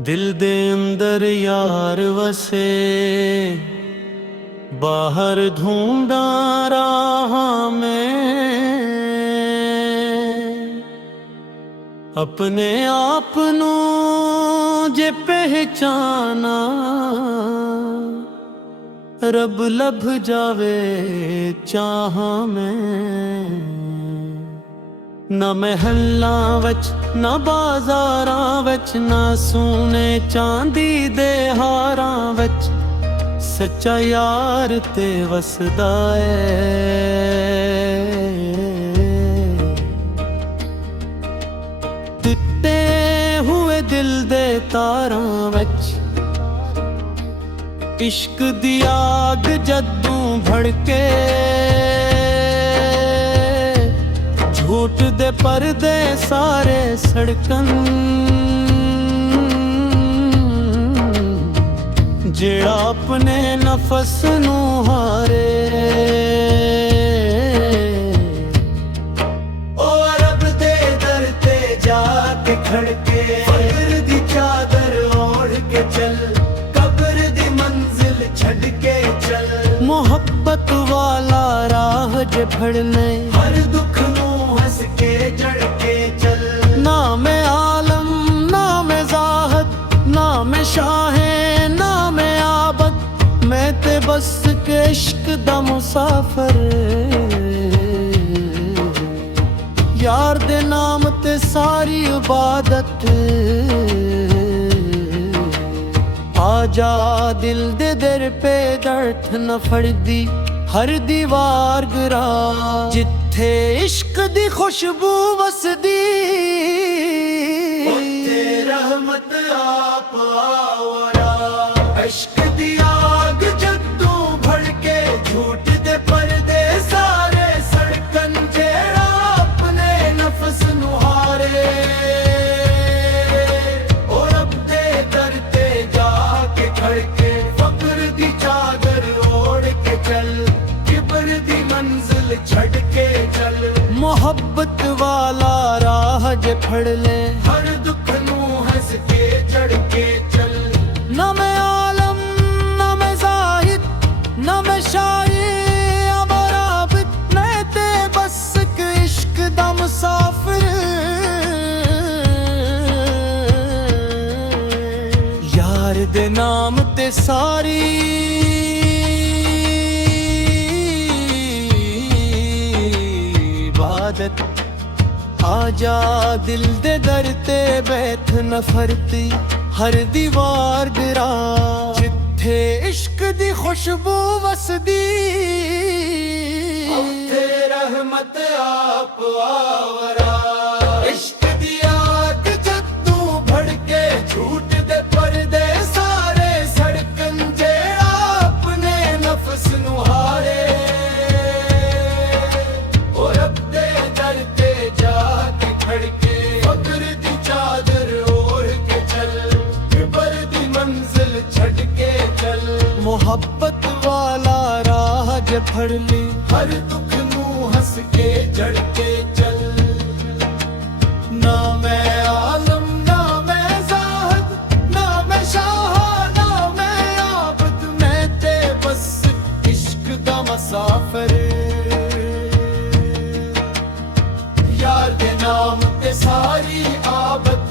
दिल दे अंदर यार वसे, बाहर ढूंढा रहा मैं अपने आप नू जे पहचाना, रब लभ जावे चाहा मैं। ना महल्लां विच ना बाजारां विच, ना सोने चांदी दे हारां विच, सच्चा यार ते वसदा ऐ। टुटे हुए दिल दे तारां विच, इश्क दी आग जदों भड़के, झूठ दे पर्दे सारे सड़कन, जेड़ा अपने नफस नू हारे। ओ रब दे दर ते जाके खड़के, फक्र दी चादर ओढ़ के चल, कब्र दी मंजिल छड़ के चल। मोहब्बत वाला राह जे फड़ने, हर दुख नू हंस के जड़ के चल। ना मैं आलम ना मैं ज़ाहद, ना मैं शाहे ना मैं आबद, मैं ते बस के इश्क दा मुसाफिर। यार दे नाम ते सारी इबादत, आजा दिल दे दर पे दर्द न फड़दी हर दीवार गिरा, जिथे इश्क दी खुशबू वसदी, उत्थे रहमत आप आवरा। इश्क दी आग जदों भड़के, झूठ दे पर्दे सारे सड़कन, जेड़ा अपने नफस नू हारे। ओ रब दे दर ते जाके खड़के, फक्र दी चादर ओढ़ के चल, किब्र दी मंजिल छड़ के चल। मोहब्बत वाला राह जे फड़ ले, हर दुख नू हंस के चढ़ के चल। ना मैं आलम ना मैं ज़ाहिद ना मैं शायर अबराबिद, मैं ते बस के इश्क दा मुसाफिर। यार दे नाम ते सारी इबादत, आजा दिल दे दर ते बैठ न फरती हर दीवार गिरा, जिथे इश्क दी खुशबू वसदी, उत्थे रहमत आप आवरा। इश्क दी आग जदों भड़के, झूठ दे पर्दे सारे सड़कन, जेड़ा अपने नफस नू हारे। ओ रब दे दर ते जाके खड़के, फक्र दी चादर ओढ़ के चल, किब्र दी मंजिल छड़ के चल। मोहब्बत वाला राह जे फड़ ली, हर दुख नू हंस के जड़ के चल। ना मैं आलम ना मैं ज़ाहद ना मैं शाह ना मैं आबद, मैं ते बस इश्क दा मुसाफिर। यार दे नाम ते सारी आबद,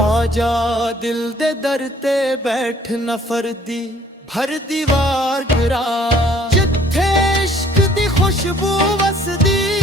आजा दिल दे दर ते बैठ न फरदी भर दीवार गिरा, जिथे इश्क दी खुशबू वसदी।